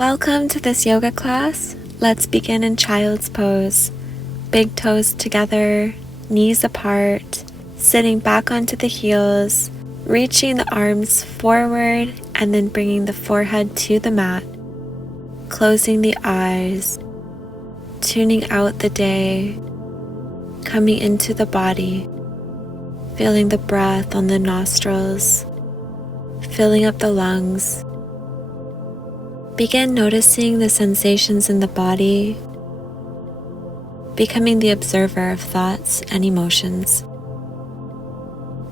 Welcome to this yoga class. Let's begin in child's pose. Big toes together, knees apart, sitting back onto the heels, reaching the arms forward and then bringing the forehead to the mat, closing the eyes, tuning out the day, coming into the body, feeling the breath on the nostrils, filling up the lungs. Begin noticing the sensations in the body, becoming the observer of thoughts and emotions.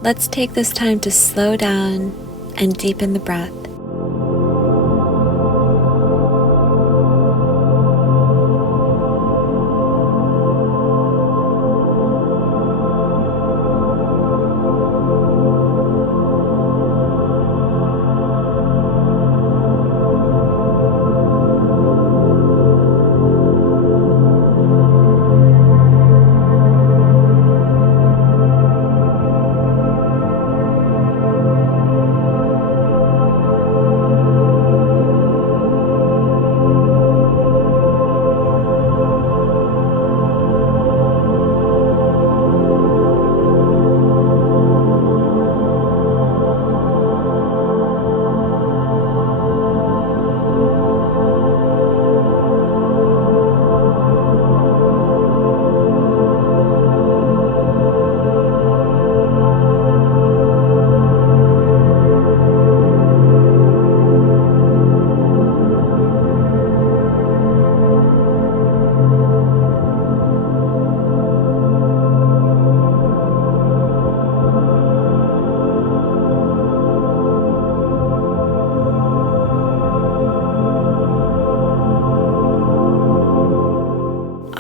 Let's take this time to slow down and deepen the breath.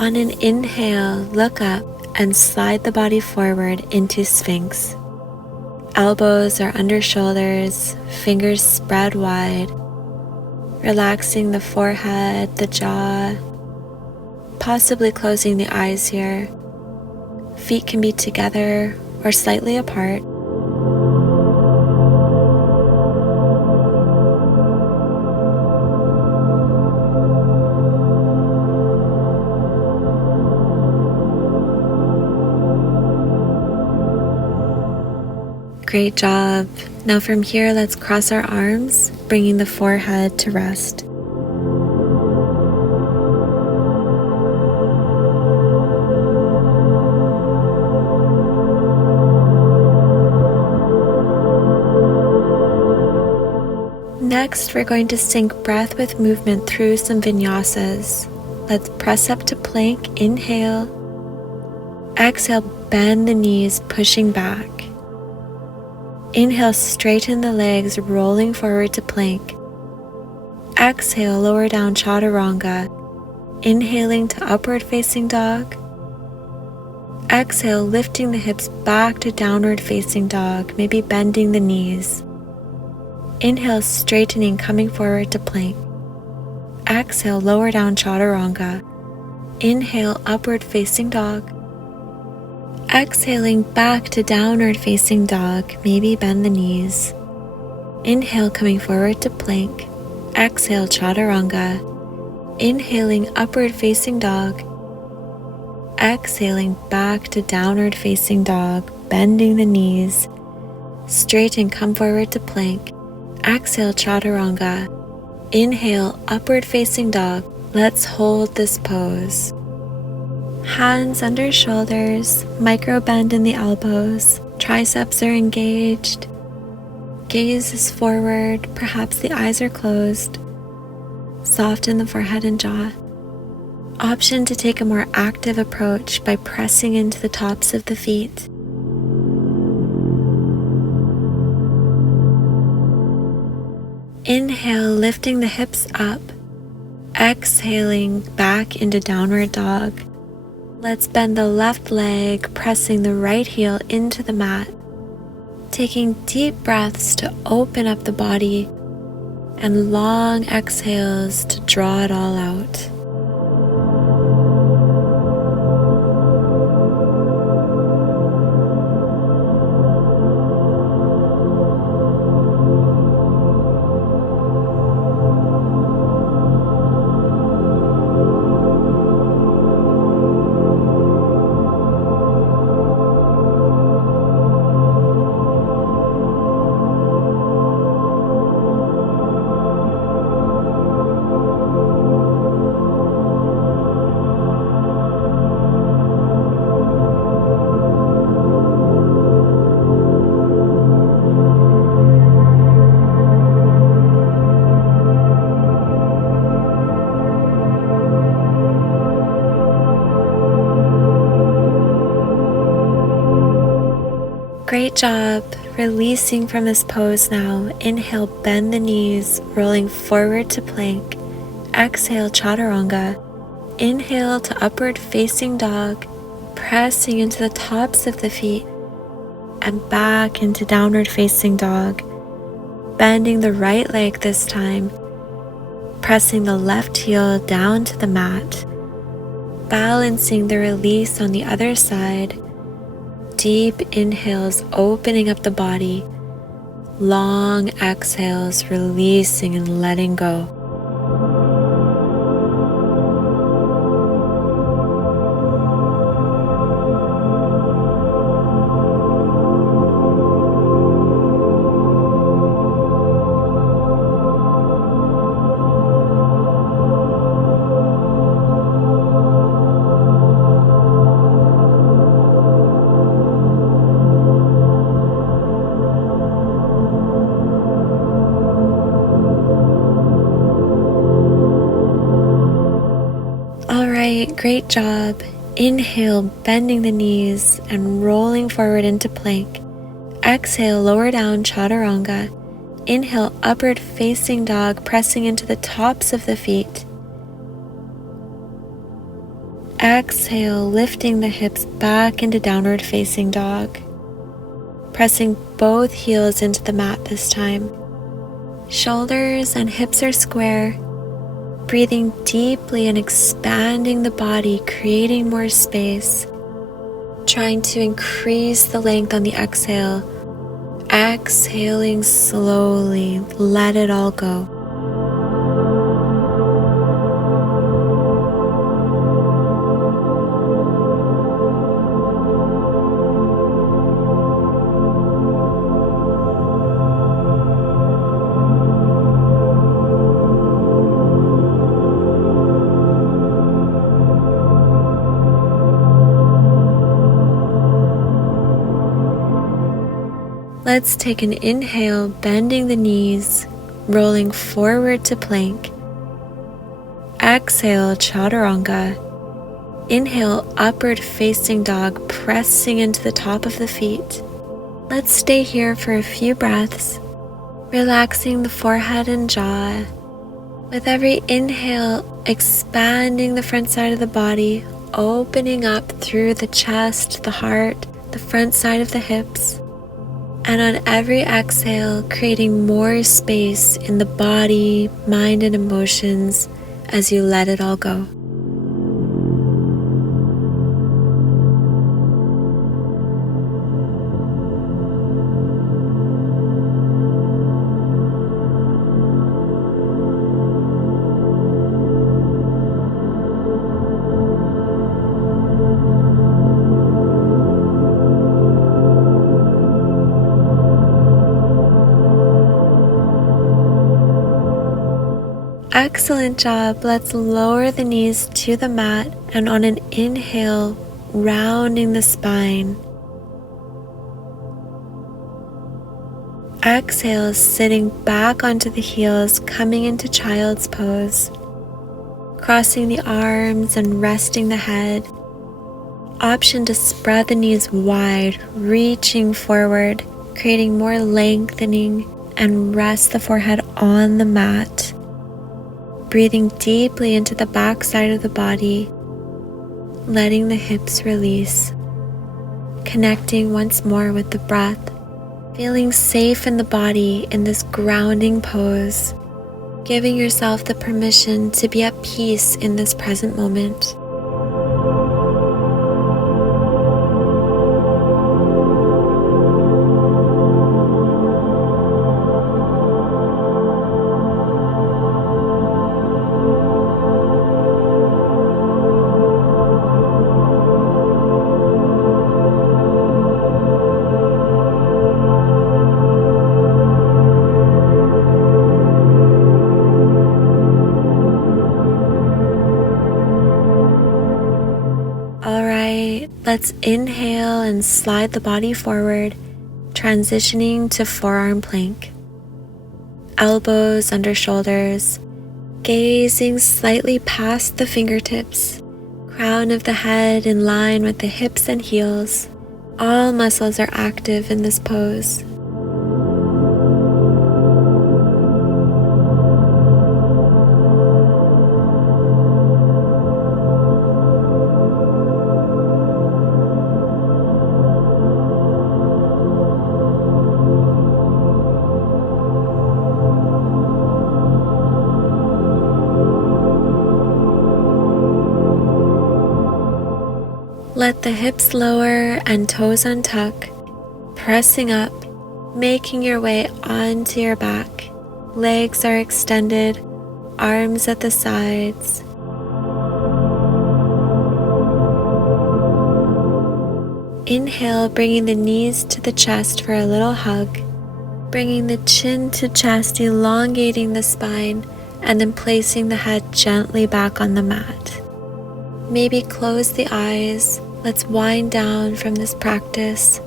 On an inhale, look up and slide the body forward into Sphinx. Elbows are under shoulders, fingers spread wide, relaxing the forehead, the jaw, possibly closing the eyes here. Feet can be together or slightly apart. Great job. Now from here, let's cross our arms, bringing the forehead to rest. Next, we're going to sync breath with movement through some vinyasas. Let's press up to plank, inhale. Exhale, bend the knees, pushing back. Inhale, straighten the legs, rolling forward to plank. Exhale, lower down chaturanga. Inhaling to upward facing dog. Exhale, lifting the hips back to downward facing dog, maybe bending the knees. Inhale, straightening, coming forward to plank. Exhale, lower down chaturanga. Inhale, upward facing dog. Exhaling back to downward facing dog, maybe bend the knees. Inhale, coming forward to plank. Exhale, chaturanga. Inhaling, upward facing dog. Exhaling back to downward facing dog, bending the knees. Straighten, come forward to plank. Exhale, chaturanga. Inhale, upward facing dog. Let's hold this pose. Hands under shoulders, micro bend in the elbows, triceps are engaged, gaze is forward, perhaps the eyes are closed, soften the forehead and jaw. Option to take a more active approach by pressing into the tops of the feet. Inhale, lifting the hips up, exhaling back into downward dog. Let's bend the left leg, pressing the right heel into the mat, taking deep breaths to open up the body and long exhales to draw it all out. Great job. Releasing from this pose now. Inhale, bend the knees, rolling forward to plank. Exhale, chaturanga. Inhale to upward facing dog, pressing into the tops of the feet, and back into downward facing dog. Bending the right leg this time, pressing the left heel down to the mat. Balancing the release on the other side. Deep inhales, opening up the body. Long exhales, releasing and letting go. Great job. Inhale, bending the knees and rolling forward into plank. Exhale, lower down, chaturanga. Inhale, upward facing dog, pressing into the tops of the feet. Exhale, lifting the hips back into downward facing dog. Pressing both heels into the mat this time. Shoulders and hips are square. Breathing deeply and expanding the body, creating more space. Trying to increase the length on the exhale. Exhaling slowly, let it all go. Let's take an inhale, bending the knees, rolling forward to plank. Exhale, chaturanga. Inhale, upward facing dog, pressing into the top of the feet. Let's stay here for a few breaths, relaxing the forehead and jaw. With every inhale, expanding the front side of the body, opening up through the chest, the heart, the front side of the hips. And on every exhale, creating more space in the body, mind, and emotions as you let it all go. Excellent job. Let's lower the knees to the mat and on an inhale, rounding the spine. Exhale, sitting back onto the heels, coming into child's pose. Crossing the arms and resting the head. Option to spread the knees wide, reaching forward, creating more lengthening, and rest the forehead on the mat. Breathing deeply into the back side of the body, letting the hips release. Connecting once more with the breath, feeling safe in the body in this grounding pose, giving yourself the permission to be at peace in this present moment. Let's inhale and slide the body forward, transitioning to forearm plank. Elbows under shoulders, gazing slightly past the fingertips, crown of the head in line with the hips and heels, All muscles are active in this pose. Let the hips lower and toes untuck, pressing up, making your way onto your back. Legs are extended, arms at the sides. Inhale, bringing the knees to the chest for a little hug, bringing the chin to chest, elongating the spine, and then placing the head gently back on the mat. Maybe close the eyes. Let's wind down from this practice.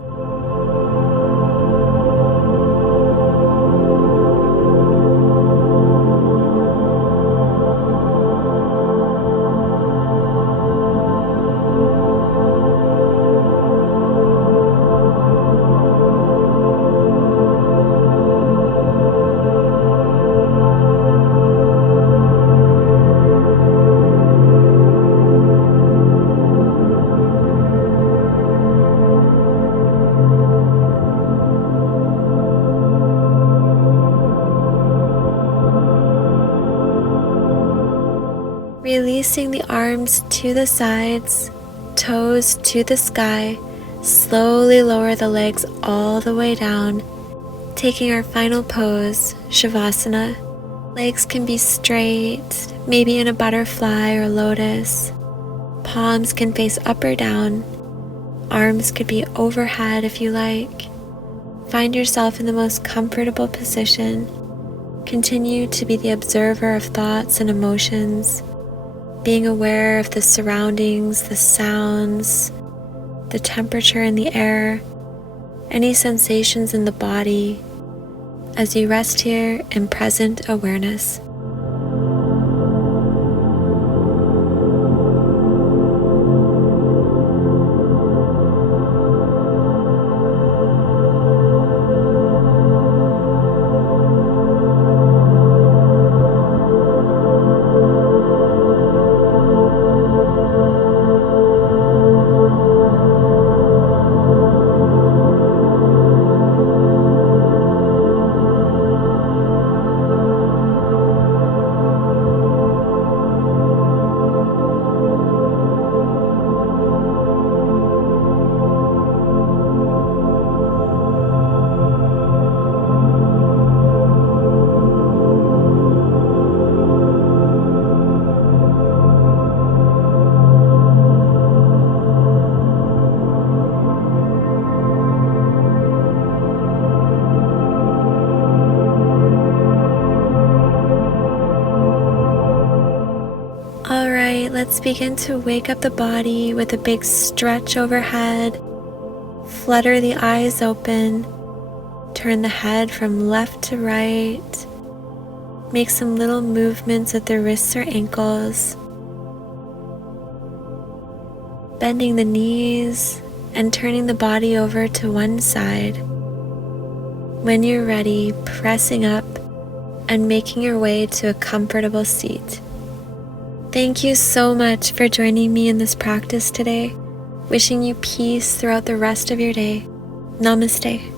Releasing the arms to the sides, toes to the sky, slowly lower the legs all the way down, taking our final pose, shavasana. Legs can be straight, maybe in a butterfly or lotus. Palms can face up or down. Arms could be overhead if you like. Find yourself in the most comfortable position. Continue to be the observer of thoughts and emotions, being aware of the surroundings, the sounds, the temperature in the air, any sensations in the body, as you rest here in present awareness. Alright, let's begin to wake up the body with a big stretch overhead. Flutter the eyes open. Turn the head from left to right. Make some little movements with the wrists or ankles. Bending the knees and turning the body over to one side. When you're ready, pressing up and making your way to a comfortable seat. Thank you so much for joining me in this practice today. Wishing you peace throughout the rest of your day. Namaste.